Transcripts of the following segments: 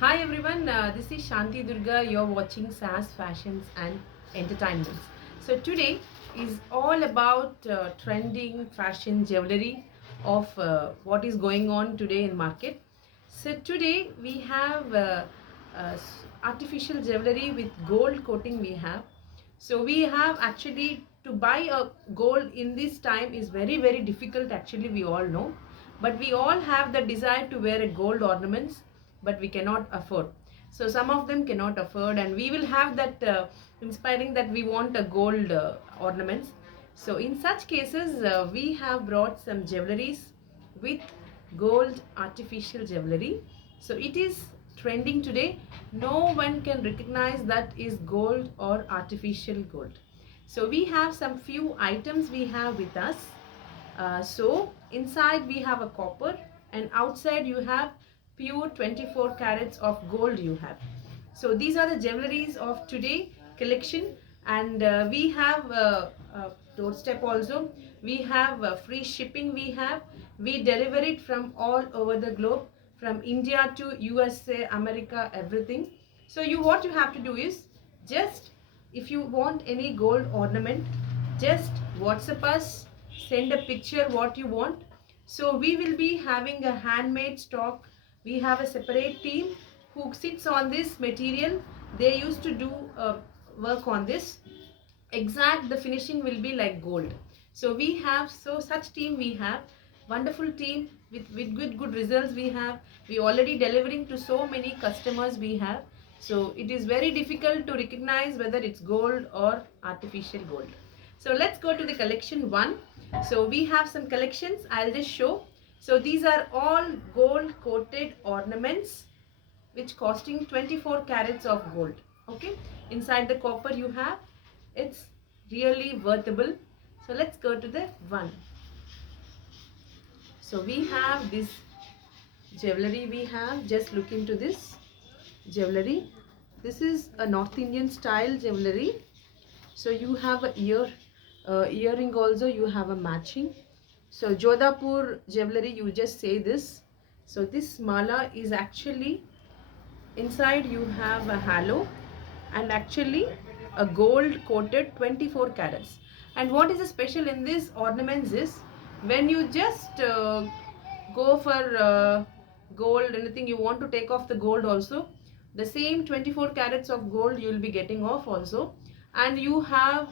Hi everyone, this is Shanti Durga. You're watching SAS Fashions and Entertainments. So today is all about trending fashion jewelry of what is going on today in market. So today we have artificial jewelry with gold coating we have. So we have actually to buy a gold in this time is very difficult actually, we all know, but we all have the desire to wear a gold ornaments, but we cannot afford. So some of them cannot afford, and we will have that inspiring that we want a gold ornaments. So in such cases we have brought some jewelries with gold artificial jewelry. So it is trending today. No one can recognize that is gold or artificial gold. So we have some few items we have with us. So inside we have a copper, and outside you have pure 24 carats of gold you have. So these are the jewelries of today collection, and we have doorstep also. We have free shipping. We deliver it from all over the globe, from India to USA, America, everything. So what you have to do is, just if you want any gold ornament, just WhatsApp us, send a picture what you want. So we will be having a handmade stock. We have a separate team who sits on this material. They used to do work on this. Exact the finishing will be like gold. So we have such team, we have wonderful team with good results we have. We already delivering to so many customers we have. So it is very difficult to recognize whether it's gold or artificial gold. So let's go to the collection one. So we have some collections, I'll just show. So these are all gold coated ornaments which costing 24 carats of gold. Okay, inside the copper you have, it's really worthable. So let's go to the one. So we have this jewelry, we have, just look into this jewelry. This is a North Indian style jewelry. So you have a earring also, you have a matching. So Jodhpur jewelry, you just say this. So this mala is actually, inside you have a halo, and actually a gold coated 24 carats. And what is the special in this ornaments is, when you just go for gold, anything you want to take off the gold also, the same 24 carats of gold you will be getting off also. And you have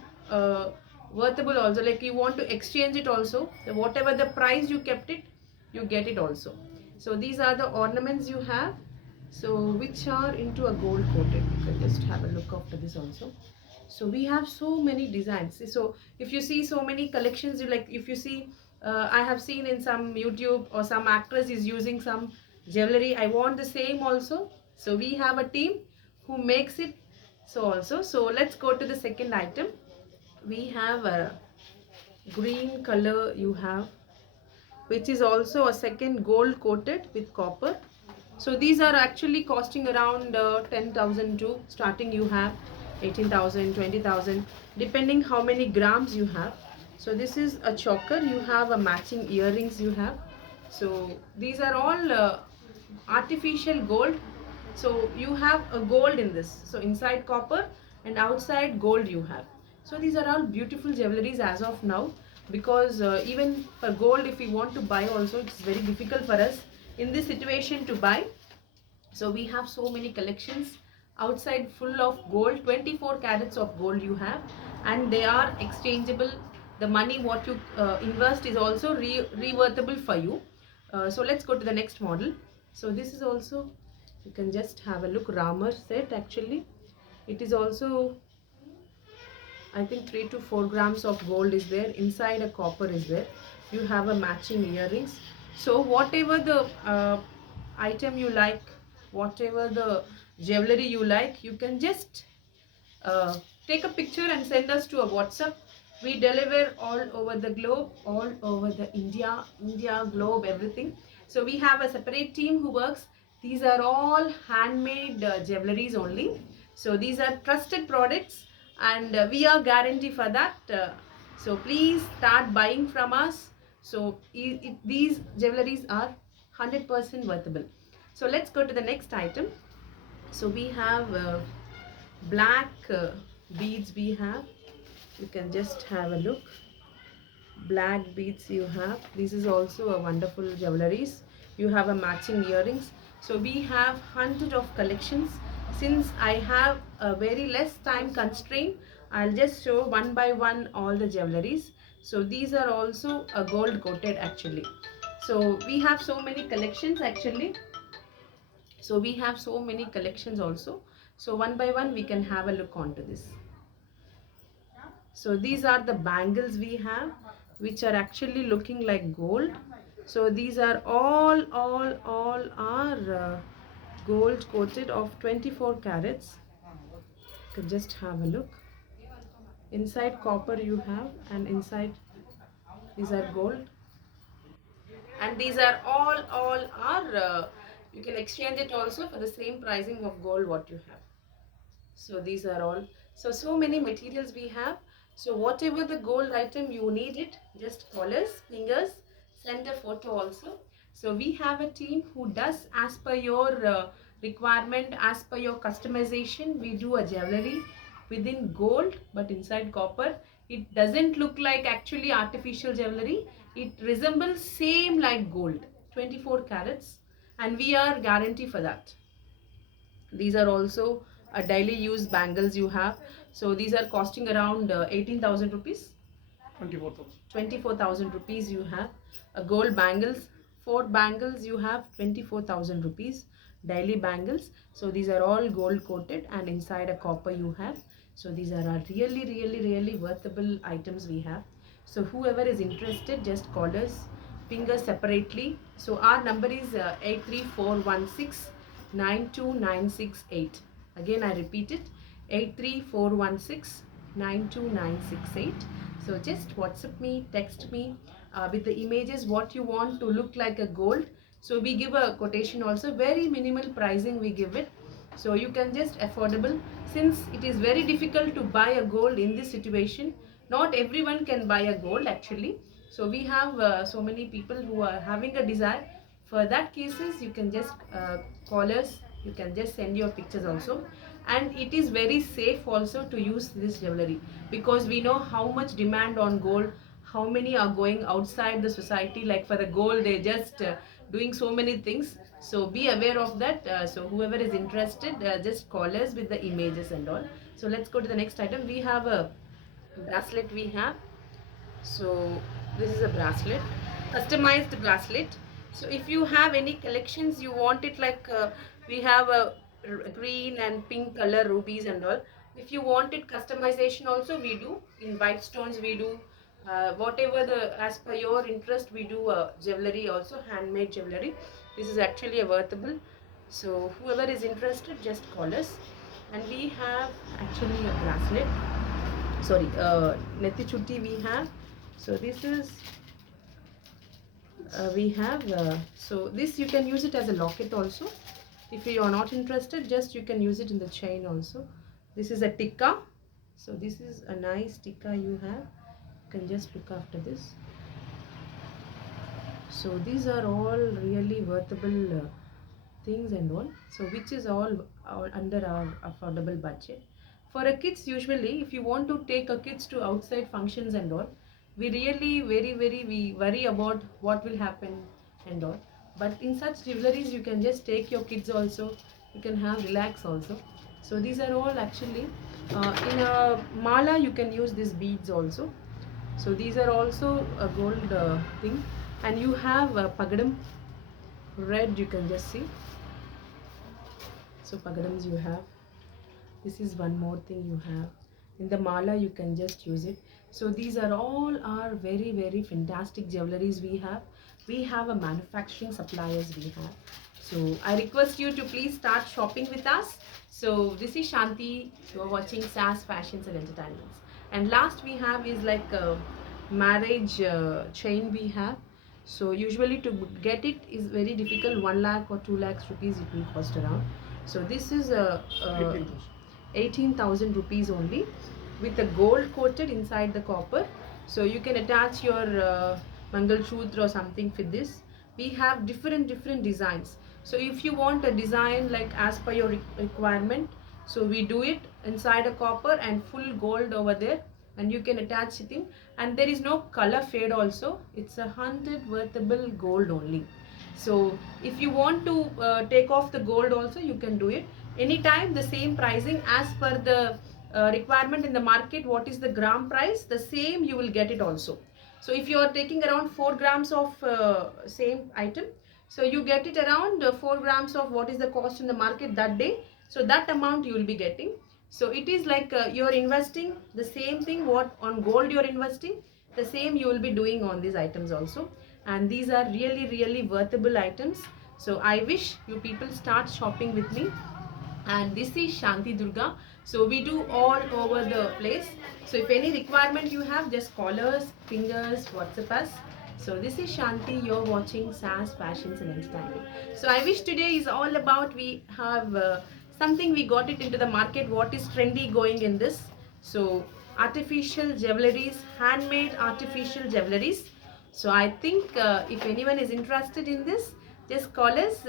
worthable also, like you want to exchange it also, whatever the price you kept it, you get it also. So these are the ornaments you have, so which are into a gold coated. You can just have a look after this also. So we have so many designs. So if you see so many collections, you like, if you see I have seen in some YouTube or some actress is using some jewelry, I want the same also. So we have a team who makes it. So also, so let's go to the second item. We have a green color you have, which is also a second gold coated with copper. So these are actually costing around 10,000 to starting you have 18,000, 20,000, depending how many grams you have. So this is a choker, you have a matching earrings you have. So these are all artificial gold. So you have a gold in this. So inside copper and outside gold you have. So these are all beautiful jewelries as of now, because even for gold, if we want to buy also, it's very difficult for us in this situation to buy. So we have so many collections outside full of gold, 24 carats of gold you have, and they are exchangeable. The money what you invest is also reworthable for you. So let's go to the next model. So this is also, you can just have a look, Ramar set actually. It is also, I think 3 to 4 grams of gold is there. Inside a copper is there. You have a matching earrings. So whatever the item you like, whatever the jewelry you like, you can just take a picture and send us to a WhatsApp. We deliver all over the globe, all over the India, globe, everything. So we have a separate team who works. These are all handmade jewelries only. So these are trusted products, and we are guarantee for that. So please start buying from us. So these jewelries are 100% worthable. So let's go to the next item. So we have black beads we have. You can just have a look. Black beads you have. This is also a wonderful jewelries. You have a matching earrings. So we have hundred of collections. Since I have a very less time constraint, I'll just show one by one all the jewelries. So these are also a gold coated actually. So we have so many collections actually. So we have so many collections also. So one by one we can have a look onto this. So these are the bangles we have, which are actually looking like gold. So these are all are gold coated of 24 carats. You can just have a look. Inside copper you have, and inside these are gold. And these are all are you can exchange it also for the same pricing of gold what you have. So these are all. So many materials we have. So whatever the gold item you need it, just call us, ping us, send a photo also. So we have a team who does as per your requirement, as per your customization. We do a jewelry within gold but inside copper. It doesn't look like actually artificial jewelry. It resembles same like gold, 24 carats, and we are guarantee for that. These are also a daily use bangles you have. So these are costing around 18,000 rupees. 24,000. 24,000 rupees you have. A gold bangles, 4 bangles you have 24,000 rupees. Daily bangles. So these are all gold coated and inside a copper you have. So these are our really worthable items we have. So whoever is interested, just call us, ping us separately. So our number is 83416 92968. Again I repeat it, 83416 92968. So just WhatsApp me, text me with the images what you want to look like a gold. So we give a quotation also, very minimal pricing we give it. So you can just affordable, since it is very difficult to buy a gold in this situation. Not everyone can buy a gold actually. So we have so many people who are having a desire. For that cases you can just call us, you can just send your pictures also. And it is very safe also to use this jewelry, because we know how much demand on gold, how many are going outside the society like for the gold, they just doing so many things. So be aware of that. So whoever is interested, just call us with the images and all. So let's go to the next item. We have a bracelet we have. So this is a bracelet, customized bracelet. So if you have any collections you want it like we have a green and pink color rubies and all. If you want it customization also, we do in white stones, we do whatever the as per your interest, we do jewelry also, handmade jewelry. This is actually a worthable. So whoever is interested, just call us. And we have actually a bracelet, sorry, nethi chutti we have. So this is we have so this you can use it as a locket also. If you are not interested, just you can use it in the chain also. This is a tikka. So this is a nice tikka you have. You can just look after this. So these are all really worthable things and all. So which is all under our affordable budget. For a kids, usually if you want to take a kids to outside functions and all, we really very we worry about what will happen and all. But in such jewelries you can just take your kids also, you can have relax also. So these are all actually in a mala you can use these beads also. So these are also a gold thing. And you have pagadam red, you can just see. So pagadams you have. This is one more thing you have. In the mala you can just use it. So these are all our very fantastic jewelries we have. We have a manufacturing suppliers we have. So I request you to please start shopping with us. So this is Shanti. You are watching SAS Fashions and Entertainments. And last we have is like a marriage chain we have. So usually to get it is very difficult. 1 lakh or 2 lakhs rupees it will cost around. So this is a 18,000 rupees only, with a gold coated inside the copper. So you can attach your Mangal Sutra or something for this. We have different designs. So if you want a design like as per your requirement, so we do it inside a copper and full gold over there, and you can attach it in, and there is no color fade also. It's 100 worthable gold only. So if you want to take off the gold also, you can do it anytime. The same pricing as per the requirement in the market, what is the gram price, the same you will get it also. So if you are taking around 4 grams of same item, so you get it around 4 grams of what is the cost in the market that day. So that amount you will be getting. So it is like you're investing the same thing what on gold you're investing, the same you will be doing on these items also. And these are really worthable items. So I wish you people start shopping with me. And this is Shanti Durga. So we do all over the place. So if any requirement you have, just call us, ping us, WhatsApp us. So this is Shanti. You're watching SAS Fashions and Entertainment. So I wish today is all about we have something we got it into the market. What is trendy going in this? So artificial jewelries, handmade artificial jewelries. So I think if anyone is interested in this, just call us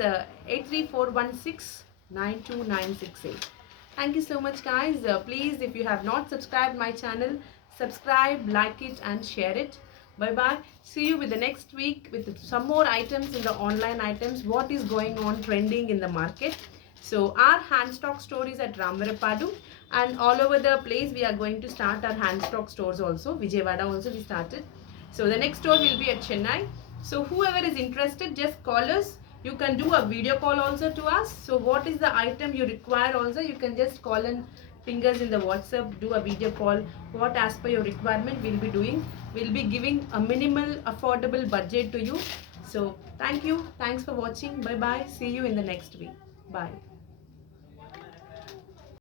83416 92968. Thank you so much guys. Please, if you have not subscribed my channel, subscribe, like it and share it. Bye bye. See you with the next week with some more items in the online items. What is going on trending in the market. So our hand stock store is at Ramarapadu, and all over the place we are going to start our hand stock stores also. Vijayawada also we started. So the next store will be at Chennai. So whoever is interested, just call us. You can do a video call also to us. So what is the item you require also, you can just call and ping us in the WhatsApp, do a video call. What as per your requirement we'll be doing. We'll be giving a minimal affordable budget to you. So thank you. Thanks for watching. Bye bye. See you in the next week. Bye.